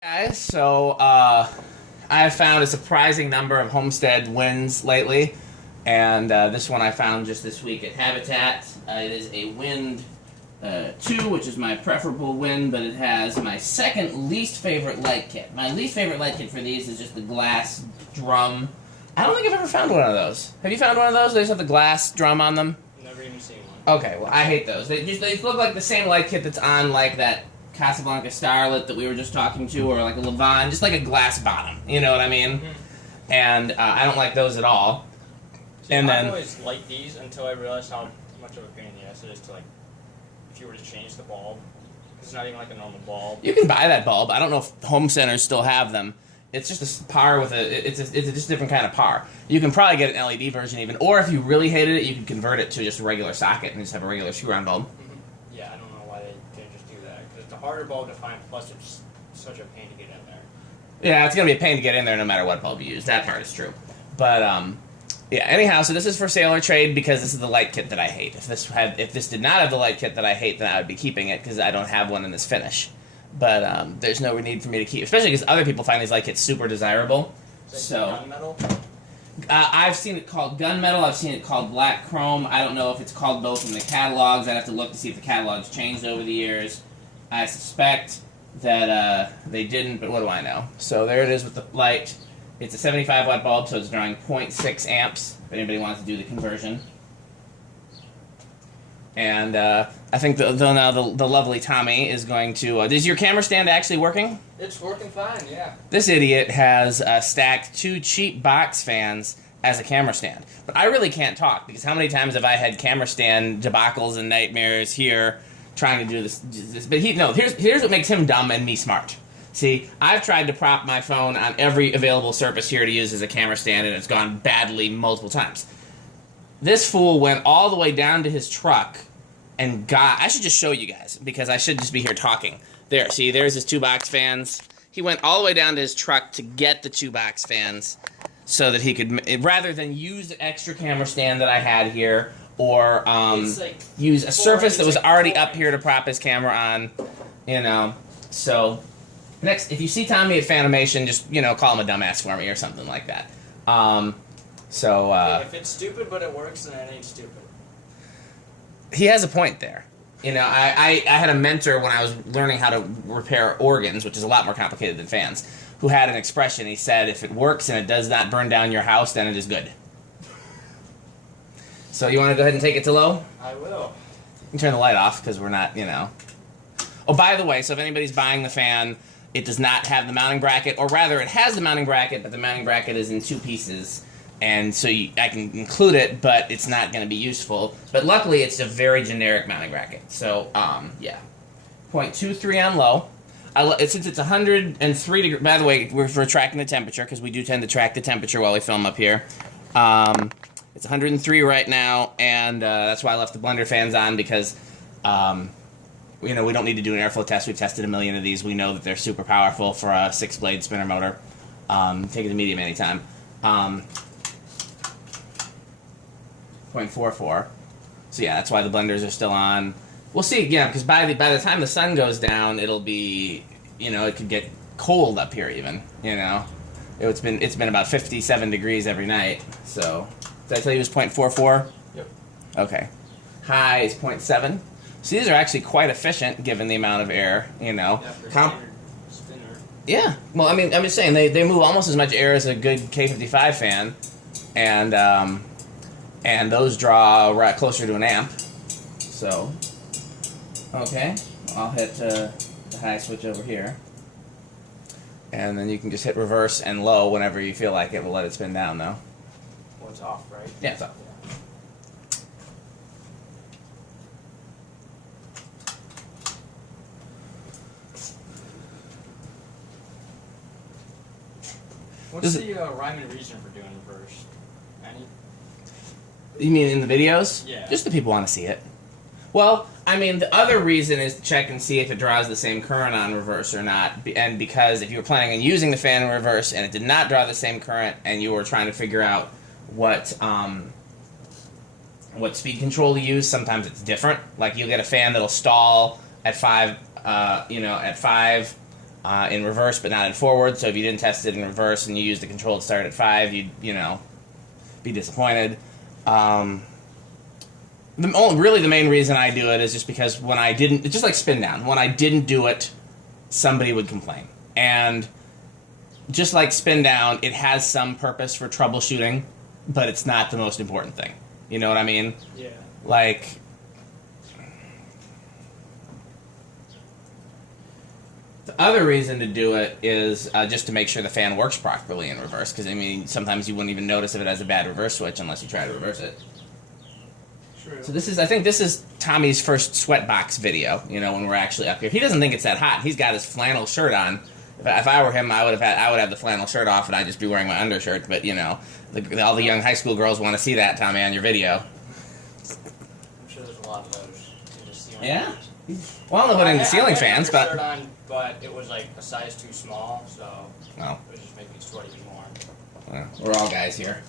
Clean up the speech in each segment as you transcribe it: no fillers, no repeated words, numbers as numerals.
Guys, so I have found a surprising number of Homestead wins lately, and this one I found just this week at Habitat. It is a Wind 2, which is my preferable wind, but it has my second least favorite light kit. My least favorite light kit for these is just the glass drum. I don't think I've ever found one of those. Have you found one of those? They just have the glass drum on them? Never even seen one. Okay, well I hate those. They look like the same light kit that's on like that Casablanca Starlet that we were just talking to, or like a Levant, just like a glass bottom. You know what I mean? Mm-hmm. And I don't like those at all. See, and I've then always liked these until I realized how much of a pain in the ass it is to, like, if you were to change the bulb. It's not even like a normal bulb. you can buy that bulb. I don't know if home centers still have them. It's just a par with it's just a different kind of par. You can probably get an LED version even, or if you really hated it, you can convert it to just a regular socket and just have a regular screw-on bulb. Mm-hmm. Yeah, I don't know why they didn't just do that, because it's a harder bulb to find, plus it's such a pain to get in there. Yeah, it's gonna be a pain to get in there no matter what bulb you use. That part is true. But yeah. Anyhow, so this is for sale or trade because this is the light kit that I hate. If this did not have the light kit that I hate, then I would be keeping it because I don't have one in this finish. But there's no need for me to keep, especially because other people find these light kits super desirable. So Gunmetal? I've seen it called gunmetal. I've seen it called black chrome. I don't know if it's called both in the catalogs. I'd have to look to see if the catalogs changed over the years. I suspect that they didn't, but what do I know? So there it is with the light. It's a 75 watt bulb, so it's drawing 0.6 amps. If anybody wants to do the conversion. And I think the lovely Tommy is going to... is your camera stand actually working? It's working fine, yeah. This idiot has stacked 2 cheap box fans as a camera stand. But I really can't talk, because how many times have I had camera stand debacles and nightmares here trying to do this. But here's what makes him dumb and me smart. See, I've tried to prop my phone on every available surface here to use as a camera stand, and it's gone badly multiple times. This fool went all the way down to his truck and I should just show you guys, because I should just be here talking. There, see, there's his 2 box fans. He went all the way down to his truck to get the 2 box fans so that he could, rather than use the extra camera stand that I had here, or use a surface that was already up here to prop his camera on, you know. So, next, if you see Tommy at Fanimation, just, you know, call him a dumbass for me or something like that. If it's stupid but it works, then it ain't stupid. He has a point there. You know, I had a mentor when I was learning how to repair organs, which is a lot more complicated than fans, who had an expression. He said, if it works and it does not burn down your house, then it is good. So you want to go ahead and take it to low? I will. You can turn the light off because we're not, you know. Oh, by the way, so if anybody's buying the fan, it does not have the mounting bracket, or rather it has the mounting bracket, but the mounting bracket is in 2 pieces. And so I can include it, but it's not going to be useful. But luckily, it's a very generic mounting bracket. So, yeah. 0.23 on low. Since it's 103 degrees... By the way, we're tracking the temperature, because we do tend to track the temperature while we film up here. It's 103 right now, and that's why I left the blender fans on, because, you know, we don't need to do an airflow test. We've tested a million of these. We know that they're super powerful for a 6-blade spinner motor. Take it to medium anytime. 0.44. So yeah, that's why the blenders are still on. We'll see, yeah, because by the time the sun goes down, it'll be, you know, it could get cold up here even, you know. It's been about 57 degrees every night. So, did I tell you it was 0.44? Yep. Okay. High is 0.7. So these are actually quite efficient given the amount of air, you know. Yeah, for standard spinner. Yeah. Well, I mean, I'm just saying, they move almost as much air as a good K55 fan. And those draw right closer to an amp. So, okay, I'll hit the high switch over here. And then you can just hit reverse and low whenever you feel like it. We'll let it spin down, though. Well, it's off, right? Yeah, it's off. What's the rhyme and reason for doing reverse? Any? You mean in the videos? Yeah. Just the people want to see it. Well, I mean, the other reason is to check and see if it draws the same current on reverse or not. And because if you were planning on using the fan in reverse and it did not draw the same current, and you were trying to figure out what speed control to use, sometimes it's different. Like you'll get a fan that'll stall at 5, at 5 in reverse, but not in forward. So if you didn't test it in reverse and you used the controlled start at 5, you'd be disappointed. Really, the main reason I do it is just because when I didn't, it's just like spin down. When I didn't do it, somebody would complain. And just like spin down, it has some purpose for troubleshooting, but it's not the most important thing. You know what I mean? Yeah. Like, the other reason to do it is just to make sure the fan works properly in reverse. Because, I mean, sometimes you wouldn't even notice if it has a bad reverse switch unless you try to reverse it. True. So I think this is Tommy's first sweatbox video, when we're actually up here. He doesn't think it's that hot. He's got his flannel shirt on. If I were him, I would have the flannel shirt off and I'd just be wearing my undershirt. But, all the young high school girls want to see that, Tommy, on your video. I'm sure there's a lot of those. Yeah? Well, I'm putting the ceiling fans, but... Shirt on, but it was like a size too small, so well, it was just making me sweaty more. Well, we're all guys here.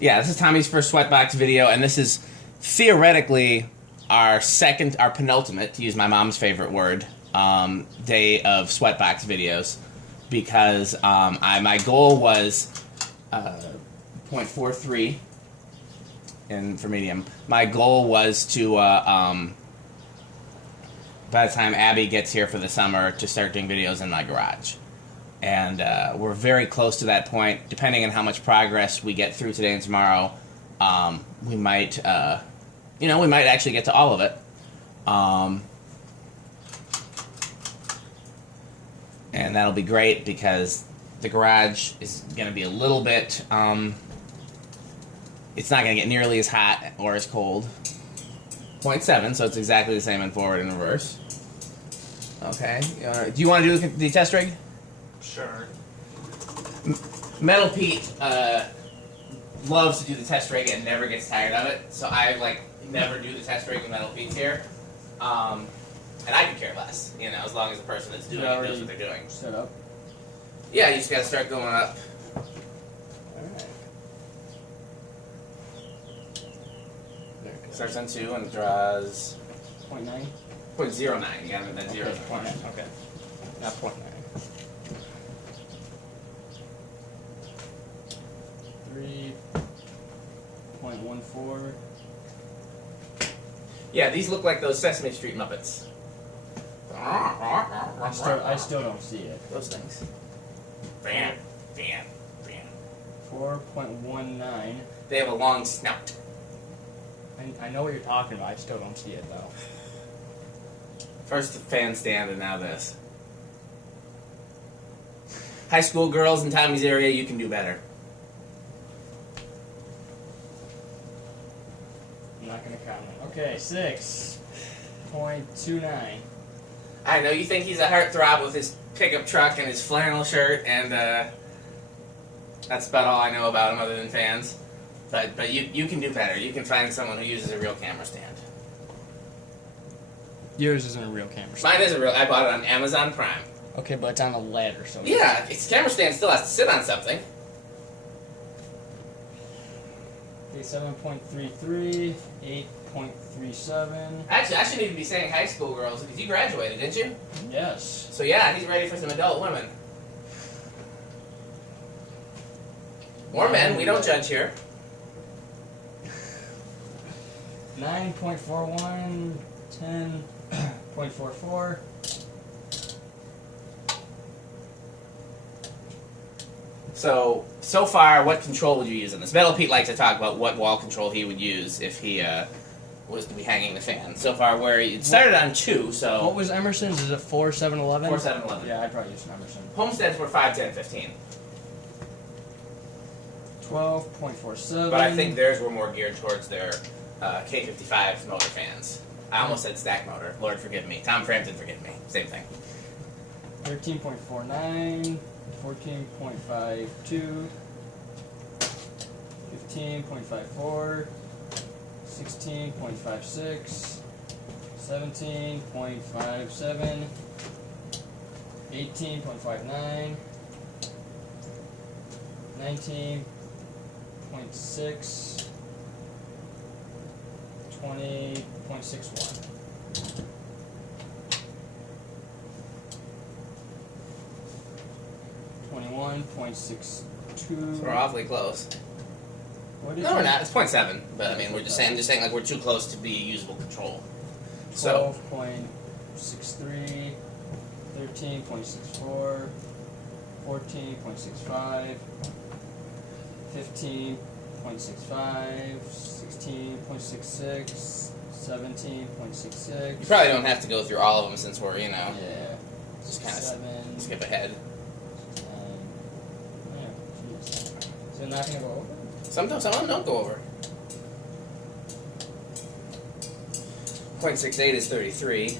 Yeah, this is Tommy's first sweatbox video, and this is theoretically our penultimate, to use my mom's favorite word, day of sweatbox videos, because my goal was 0.43 for medium. My goal was to, by the time Abby gets here for the summer, to start doing videos in my garage. And we're very close to that point. Depending on how much progress we get through today and tomorrow, we might actually get to all of it. And that'll be great because the garage is going to be a little bit, it's not going to get nearly as hot or as cold. 0.7, so it's exactly the same in forward and reverse. Okay. Do you want to do the test rig? Sure. Metal Pete loves to do the test rig and never gets tired of it, so I never do the test rig when Metal Pete's here, and I could care less, as long as the person that's doing it knows what they're doing. Set up. Yeah, you just gotta start going up. All right. There it goes. Starts on 2 and draws 0.9. 0.09. You gotta move that 0. Okay. Not 0.9. 3.14. Yeah, these look like those Sesame Street Muppets. I still don't see it. Those things. Bam, bam, bam. 4.19. They have a long snout. I know what you're talking about. I still don't see it though. First the fan stand and now this. High school girls in Tommy's area, you can do better. I'm not gonna comment. Okay, 6.29. I know you think he's a heartthrob with his pickup truck and his flannel shirt, and that's about all I know about him other than fans. But you can do better. You can find someone who uses a real camera stand. Yours isn't a real camera stand. Mine is a real. I bought it on Amazon Prime. Okay, but it's on a ladder, so... Yeah, its camera stand still has to sit on something. Okay, 7.33, 8.37. Actually, I shouldn't even be saying high school girls, because you graduated, didn't you? Yes. So yeah, he's ready for some adult women. Or men, we don't judge here. 9.41, 10.44. So far, what control would you use in this? Metal Pete likes to talk about what wall control he would use if he was to be hanging the fan. So far, it started on 2, so... What was Emerson's? Is it 4, 7, 11? 4, 7, 11. Yeah, I'd probably use an Emerson. Homesteads were 5, 10, 15. 12.47. But I think theirs were more geared towards their K55 motor fans. I almost said stack motor. Lord forgive me. Tom Frampton forgive me. Same thing. 13.49, 14.52, 15.54, 16.56, 17.57, 18.59, 19.6, 20.61. .62. So we're awfully close. What is No, we're it? not. It's 0.7, but I mean, we're just saying like we're too close to be a usable control. So 12.63, 13.64, 14.65, 15.65, 16.66, 17.66. you probably don't have to go through all of them since we're, you know, Yeah. just kind of 7. skip ahead. Yeah. Geez. So not gonna go over? Sometimes some of them don't go over. 0.68 is 33.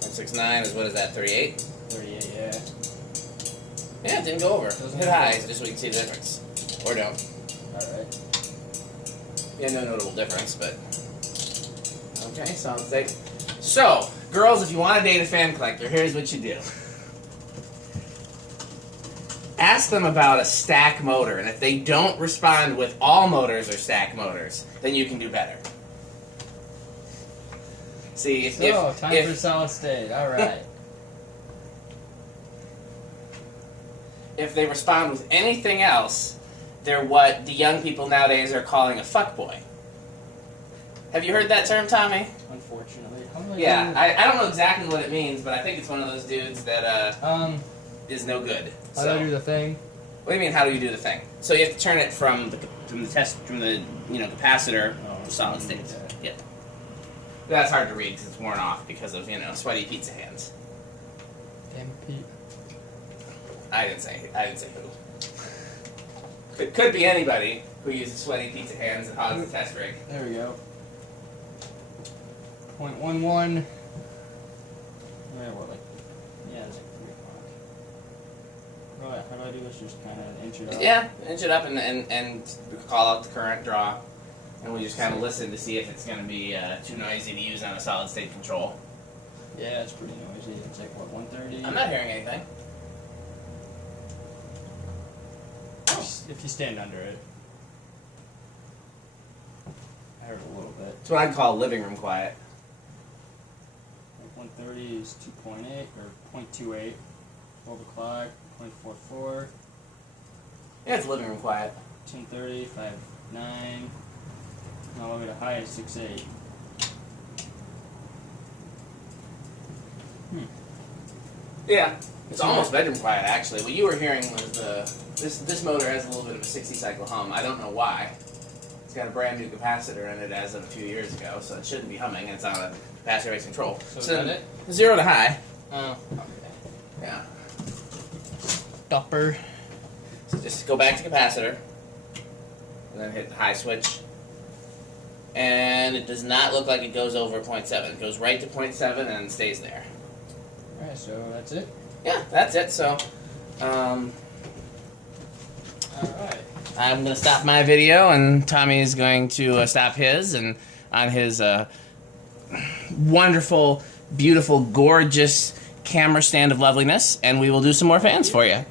0.69 is, what is that, 38? 38. Yeah. Yeah, it didn't go over. Doesn't Hit go high, over. just so we can see the difference. Or don't. All right. Yeah, no notable difference, but... Okay, solid state. So, girls, if you want to date a fan collector, here's what you do. Ask them about a stack motor, and if they don't respond with all motors or stack motors, then you can do better. See, Time for solid state. All right. If they respond with anything else, they're what the young people nowadays are calling a fuckboy. Have you heard that term, Tommy? Unfortunately. How do I Yeah, do- I don't know exactly what it means, but I think it's one of those dudes that is no good. How do I do the thing? What do you mean? How do you do the thing? So you have to turn it from the capacitor to solid state. Okay. Yep. That's hard to read because it's worn off because of sweaty pizza hands. MP. I didn't say who. It could be anybody who uses sweaty pizza hands and hogs the test rig. There we go. 0.11. Yeah, we're like, it's like 3 o'clock. Right, how do I do this? Just kind of inch it up. Yeah, inch it up and call out the current draw, and we just kind of listen to see if it's going to be too noisy to use on a solid state control. Yeah, it's pretty noisy. It's like what, 130? I'm not hearing anything. If you stand under it. I heard a little bit. It's what I'd call living room quiet. Like 130 is 2.8 or 0.28. 12 o'clock, 0.44. Yeah, it's living room quiet. 10:30, 5.9. All the way to high is 6.8. Yeah, it's almost bedroom quiet actually. What you were hearing was this motor has a little bit of a 60 cycle hum. I don't know why. It's got a brand new capacitor in it as of a few years ago, so it shouldn't be humming. It's on a capacitor-based control. So is that it? 0 to high. Oh, okay. Yeah. Stopper. So just go back to capacitor, and then hit the high switch. And it does not look like it goes over 0.7. It goes right to 0.7 and stays there. Alright, so that's it? Yeah, that's it. So, Alright. I'm going to stop my video, and Tommy is going to stop his, and on his wonderful, beautiful, gorgeous camera stand of loveliness, and we will do some more fans for you.